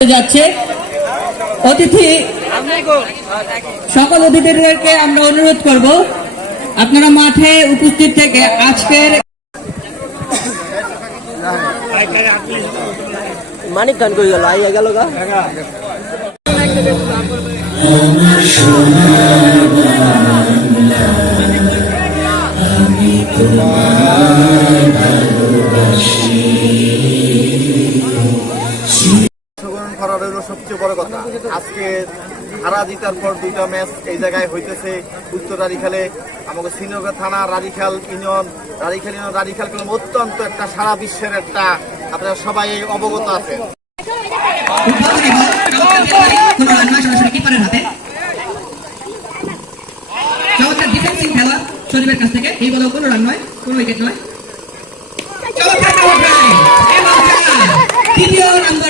যাচ্ছে। অতিথি সকল অতিথিদেরকে আমরা অনুরোধ করব আপনারা মাঠে উপস্থিত থেকে আজকের মানিক খান কই গেল? আইয়া গেল গা। অংশগ্রহণ সবচেয়ে বড় কথা, আজকে হারা জিতার পর দুইটা ম্যাচ এই জায়গায় হইতেছে। উত্তর রারিখালে আমাকে শ্রীনগর থানা Rarikhal union Rarikhal union Rarikhal club অত্যন্ত একটা সারা বিশ্বের একটা, আপনারা সবাই অবগত খেলা, শরীফের কাছ থেকে। এই বলেও কোনো রান নয়, কোনো উইকেট নয়। তৃতীয় নাম্বার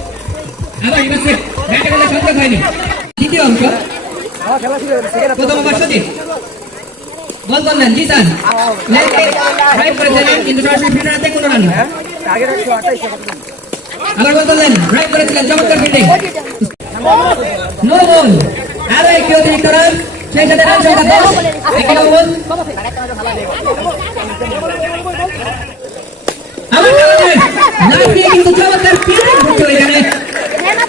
আবার এবার ব্যাটে বলে সন্দেহ হয়নি দ্বিতীয় অংশ প্রথম সতীশ বল করলেন জিসান লেগে ড্রাইভ করেছিলেন কিন্তু সরাসরি ফিল্ডার হাতে কোনো রান আবার বল করলেন ড্রাইভ করেছিলেন চমৎকার ফিল্ডিং নো বল আরও একটি অতিরিক্ত রান সেই সংখ্যা চমৎকার ফিল্ডিং করতে হবে এখানে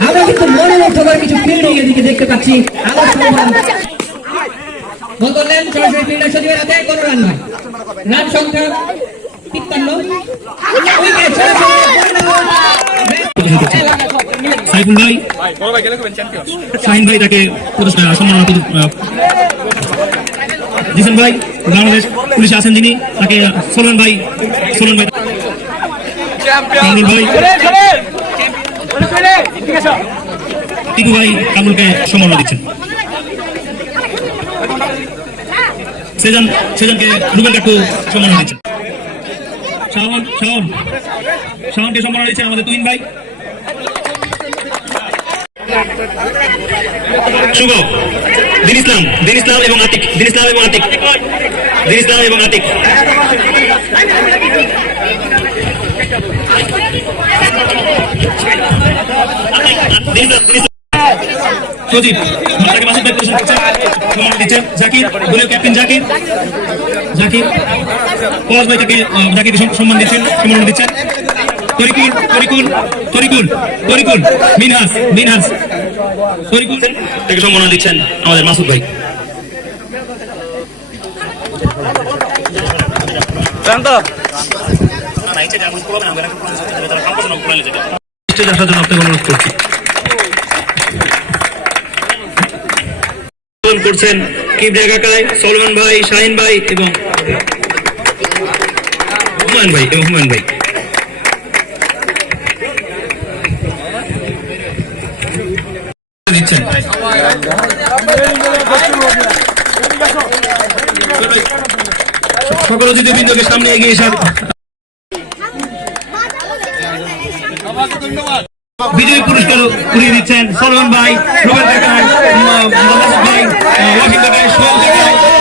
আমরা কিন্তু মনে মুগ্ধকর কিছু এদিকে দেখতে পাচ্ছি। আলো সম্মান বল করলেন সরাসরি ফিল্ডার সজীবের হাতে কোনো রান নয়। রান সংখ্যা তিপ্পান্ন। সাইফুল ভাই। শাহিন ভাই তাকে সম্মাননা প্রদ- ভাই। বাংলাদেশ পুলিশে আছেন যিনি তাকে সোলন ভাই সোলন ভাই ভাই। টিকু ভাই কামরুলকে সম্মাননা দিচ্ছেন। সেজন সেজনকে রুবেল কাকু সম্মাননা দিচ্ছেন। শাওন শাওন শাওনকে সম্মাননা দিচ্ছেন আমাদের তুইন ভাই। শুভ। দিন ইসলাম দিন ইসলাম এবং আতিক দিন ইসলাম এবং আতিক। দিন ইসলাম এবং আতিক। দিন ইসলাম, ইসলাম। সজীব তাকে মাসুদ ভাই পুরস্কার দিচ্ছেন জাকির দলীয় ক্যাপ্টেন জাকির। জাকির পলাশ ভাই তাকে জাকিরকে সম্মান দিচ্ছেন সম্মান দিচ্ছেন। তরিকুল তরিকুল তরিকুল তরিকুল মিনহাস মিনহাস তরিকুল। তাকে সম্মান দিচ্ছেন আমাদের মাসুদ ভাই। আসার জন্য আপনাকে অনুরোধ করছি। আন্দোলন করছেন কিবরিয়া কাকায় সলমান ভাই, শাহিন ভাই এবং হুমায়ুন ভাই, এবং হুমায়ুন ভাই। সকল অতিথিবৃন্দকে সামনে এগিয়ে এসে বিজয়ী পুরস্কার উড়িয়ে দিচ্ছেন। সলমান ভাই রুবেল ভাই ভাই কাকায় সোহেল কাকায়